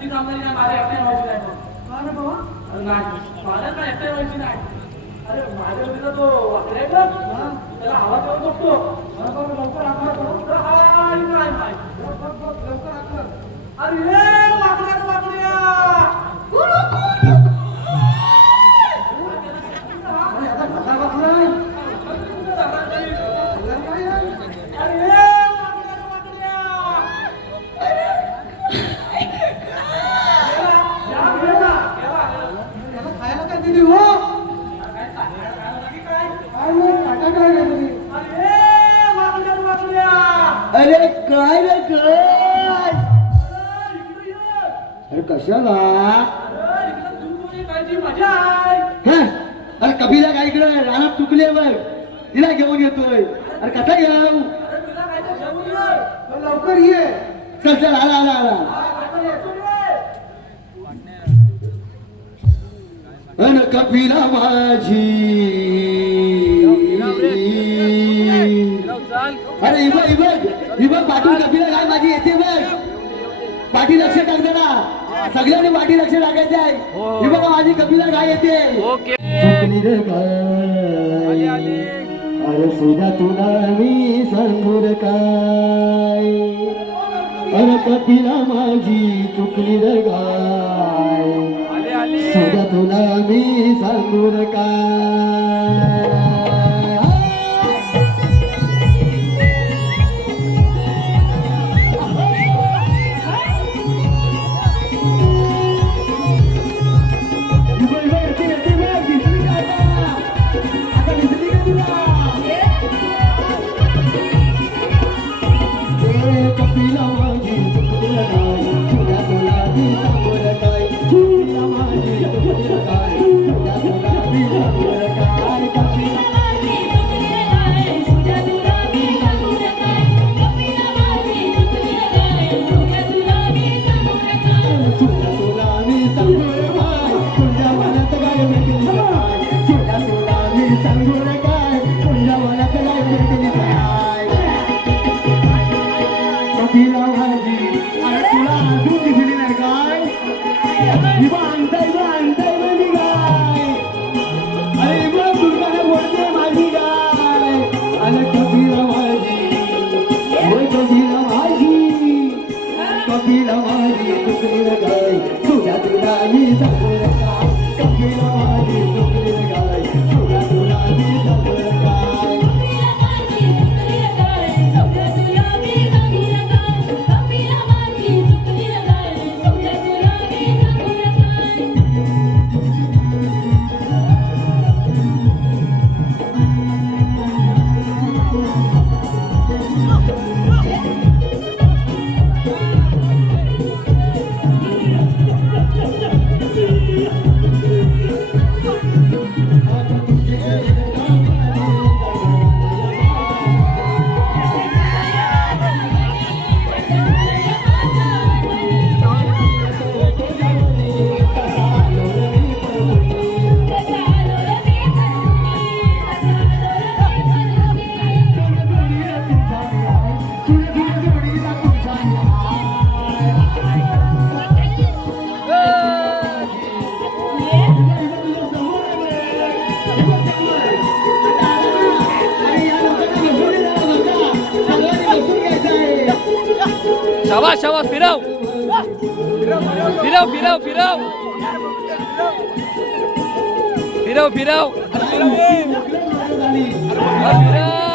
ती कामगारी काय माझ्या एकट्या व्हायची नाही बाबा? अरे नाही. माझ्या काय एकट्या व्हायची नाही? अरे माझ्या तो वाकडे आहे ना? त्याला आवाज बघतो. बरं, बरं, लवकर आकरा करू. बघ, बघ, लवकर आकरा. अरे हो? काय काटा काय अरे काय रे काय अरे, कशाला? अरे. हं? कपिला काय इकडे? रानात चुकले बघ. तिला घेऊन येतोय. अरे कसा घेऊ लवकर ये. चल चल आला आला आला. अन कपिला माझी. अरे इबा इबा इबा पाठी कपिला काय माझी येते बघ. पाठी लक्ष टाक जरा. सगळ्यांनी पाठी लक्ष टाकायचे आहे. ही. बघा माझी कपिला काय येते. अरे सुधा तुला मी सांगू काय? अरे कपिला माझी चुकली रे गाय सुधा तुला मी सांगून रे काय? chamar Pirão! Pirão, Pirão, Pirão! Pirão, Pirão! Pirão!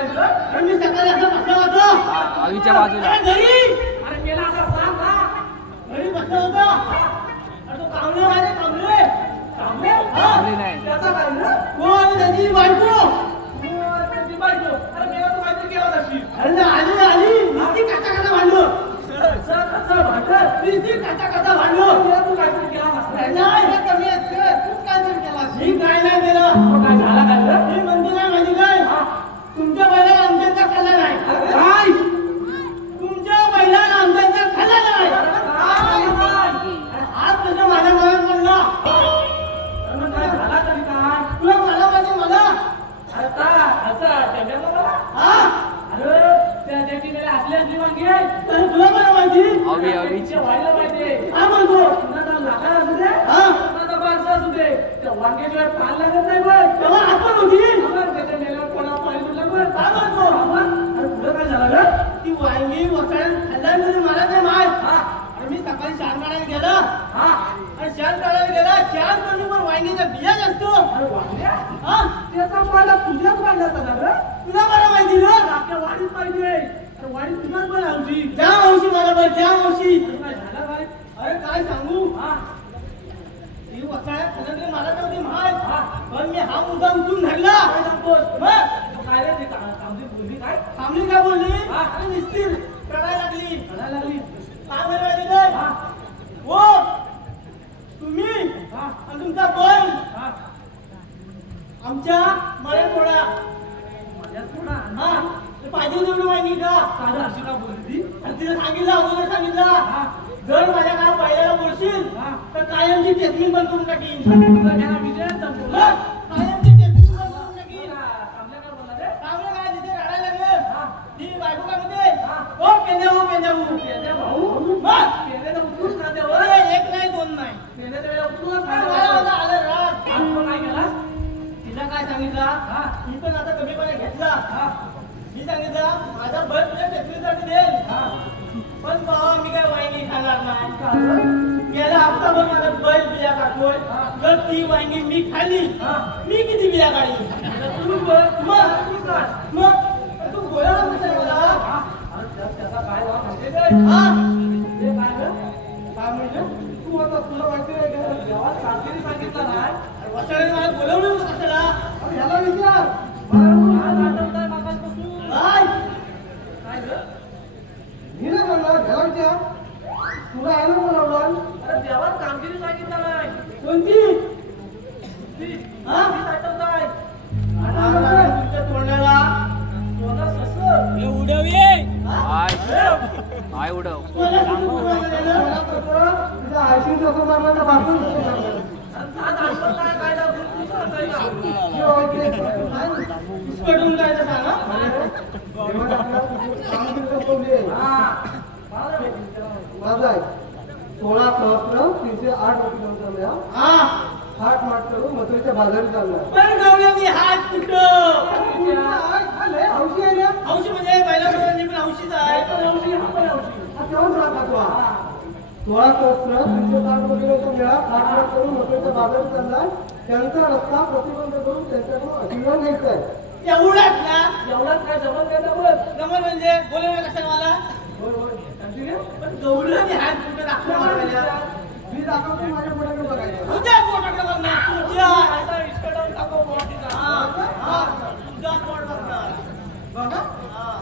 पण मी सकाळी असं बसला होतो. हा, हवीच्या बाजूला. अरे घरी! अरे केला असा सांग ना घरी बसला होता. अरे तो कामले माहिती कामले कांबळे? थांबली नाही. त्याचा बायको. हो, त्याची बायको. अरे मेला तू काहीतरी केलं नशीब. अरे ना आली आली. नुसती कचा कचा भांडलो चल, चल, चल, भाकर. नुसती कचा कचा भांडलो मेला तू काहीतरी केलं नसणार. नाही हे कमी आहेत ते. काय नाही काय झालं काय हवी तिचे व्हायला पाहिजे. काय म्हणतो लाकडा असू दे, हा. बारसा असू दे. त्या वांग्याशिवाय लागत नाही बघ. तेव्हा आपण होती त्याच्या मेल्यावर पाणी सुटलं बघ. काय अरे, पुढं काय झालं रे? ती वांगी वसाड्यात खाल्ल्यानंतर मला काय माहीत हा, मी सकाळी शान काढायला हा. आणि काढायला गेला पण वांगीच्या बिया जास्त अरे, वांग्या? हा त्याचा पाला तुझ्याच वांग्यात आला रे. तुला मला माहिती ना आपल्या वाडीत पाहिजे. अरे, वाडीत तुझ्याच पण. ज्या मावशी मला मावशी अरे, काय झालं काय? अरे काय सांगू हा, ती वसाड्यात खाल्ल्यानंतर मला नव्हती माहीत हा. पण मी हा मुद्दा उचलून धरला काय सांगतोस? मग काय रे ते बोलली काय? थांबली काय बोलली हा. अरे निस्तील रडायला लागली रडायला लागली. काय म्हणे माहिती काय हा, हो तुम्ही हा, आणि तुमचा बैल हा. आमच्या मळ्यात थोडा. हा पाहिजे तेवढी वांगी का काय झालं? अशी का बोलली ती? आणि तिने सांगितलं अगोदर सांगितलं. जर माझ्या काय बैलाला बोलशील. तर कायमची टेस्टिंग बंद करून टाकीन मी सांगितलं माझा बैल तुझ्या टेस्टिंगसाठी देईल हा. पण बाबा मी काय वांगी खाणार नाही? गेला हप्ता भर माझा बैल बिया काढतोय. तर ती वांगी मी खाली. मी किती बिया काढली? तू बोल, मग. मग? तू कसं मला. त्याचा काय माहितीये काय? हा. ते म्हणलं आता तुला? जेव्हा कामगिरी सांगितलं ना, अरे वसाड्याने मला बोलवलं अरे ह्याला विचार मला तू आज आठवतंय मागासपासून. काय काय रे? मी नाही विचार तुला यायला बोलावलं अरे देवात कामगिरी सांगितलं नाही. कोणती? हा? हाय उडव. आयशी जसं मारलं का बापून तसं मारलं. आणि आज आठवतंय काय दाखवून तू सांगताय का? हे वाईट आहे. इसकडून काय ते सांगा तेव्हा आपलं कामगिरी संपवली आहे. हा. मला भेटली. आहे सोळा सहस्र तीनशे आठ किलोमीटर मिळा हा. हाट माट करून मथुरेच्या बाजारी चालणार. पण गवल्या मी हात कुठं? हौशी आहे रे हौशी म्हणजे पहिल्या मी पण हौशीच आहे. हा केव्हाच राहता तो हा? सोळा सहस्र तीनशे साठ किलोमीटर मिळा हाट माट करून मथुरेच्या बाजारी चालणार. त्यांचा रस्ता प्रतिबंध करून त्यांच्याकडून आशीर्वाद घ्यायचा आहे. एवढाच ना? एवढाच काय जमत ना बघ. गमन म्हणजे बोलवलं कशाला मला? होय, होय. कंटिन्यू. मी दाखवतो माझ्या तुझ्या पोटाकडे तुझ्या आता इस्कडं टाकू बोटीचा. हा, हा, तुझा पोट ना बघा हा.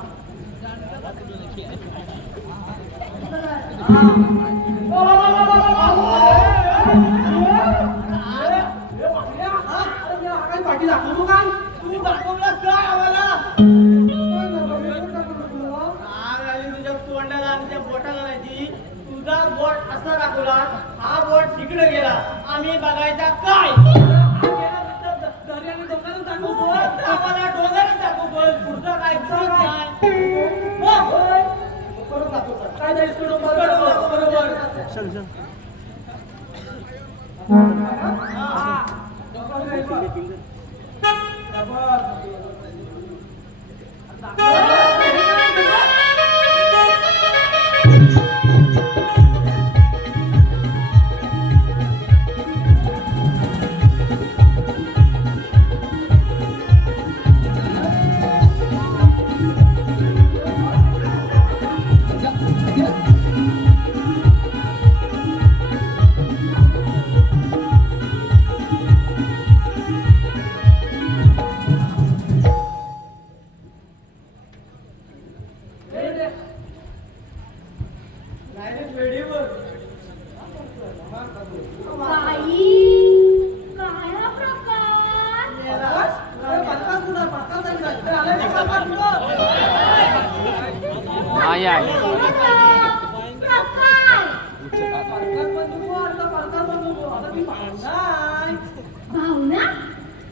नाही आहे भावना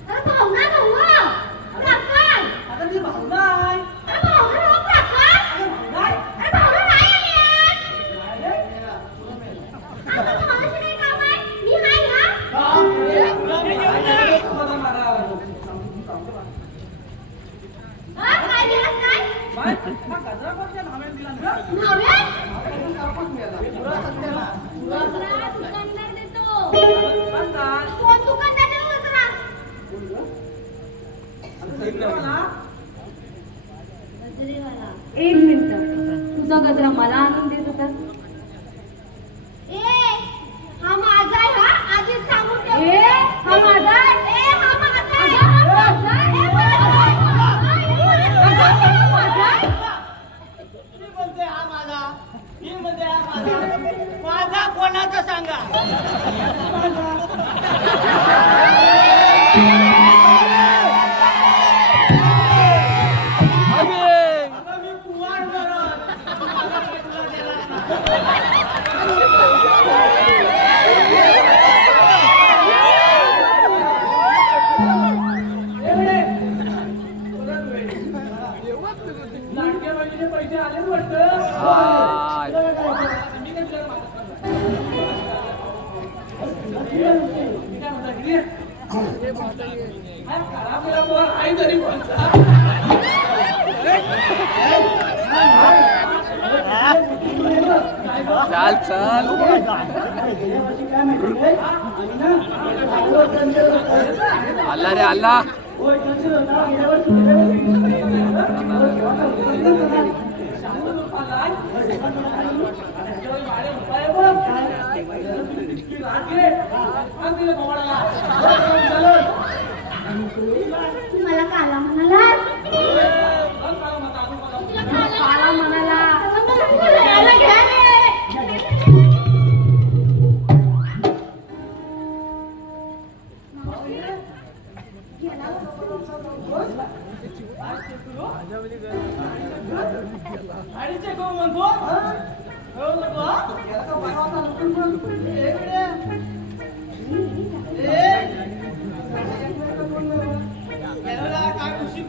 भावना भावना ఎంతో గల पोर आहे तरी चाल चाल. आला रे आला. काला म्हणाला काला म्हणाला Yeah.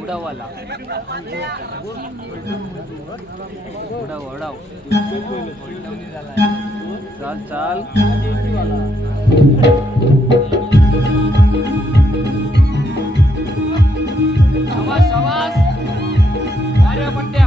उडावाला. उडाव उडाव. चाल चाल. आवाज आवाज अरे पट्ट्या.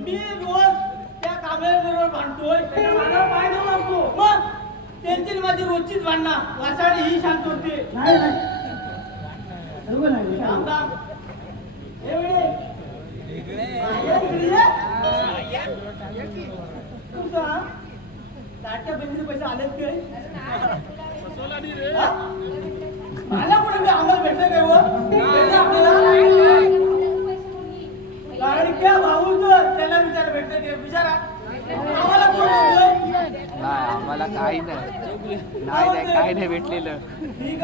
मी रोज त्या कांबळे बरोबर भांडतोय पाय लागतो मग त्यांची माझी रोजचीच भांडणं वासाडी ही शांत होते तुमचा लाटक्या बहिणीचे पैसे आलेत काय मला कुठे मी आम्हाला भेटलं काय वर? आपल्याला? कारण त्या भाऊच त्याला विचार भेटलं ते विचारा आम्हाला काही नाही. काय नाही भेटलेलं. ठीक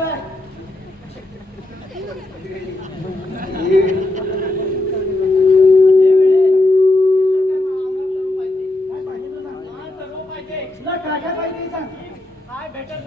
काय भेटत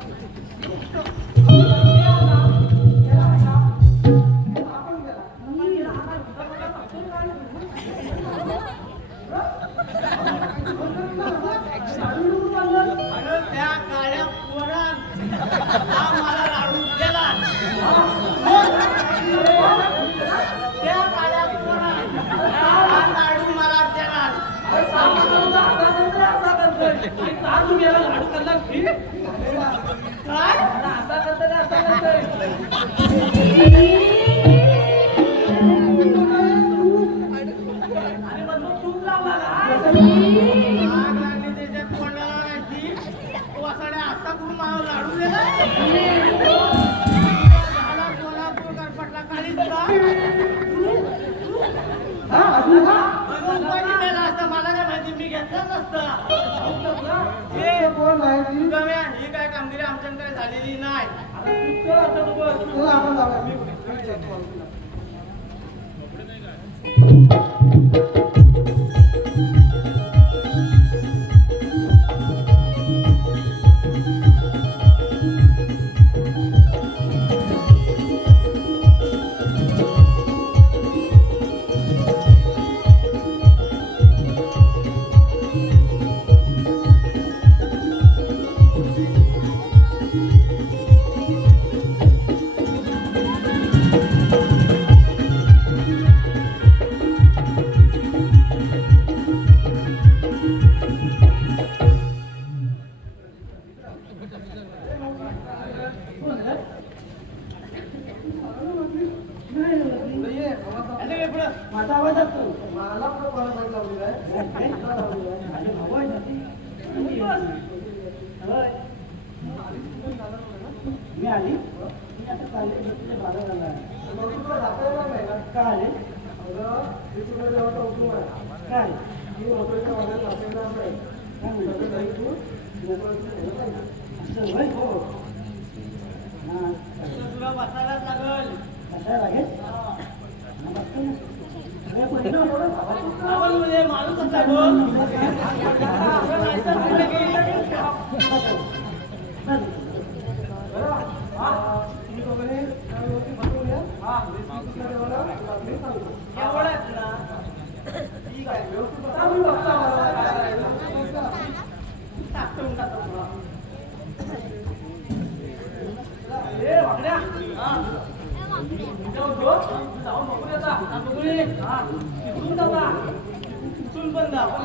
काय काय? ही नोकरीच्या वाद्यात आपल्याला काय नोकरीचा असं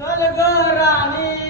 चल ग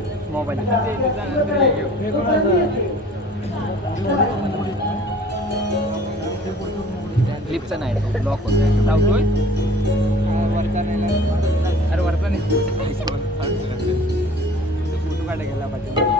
मोबाईल. क्लिपचा नाही तो ब्लॉक होतो लावतोय? अरे वरता नाही. फोटो काढायला गेला पाहिजे.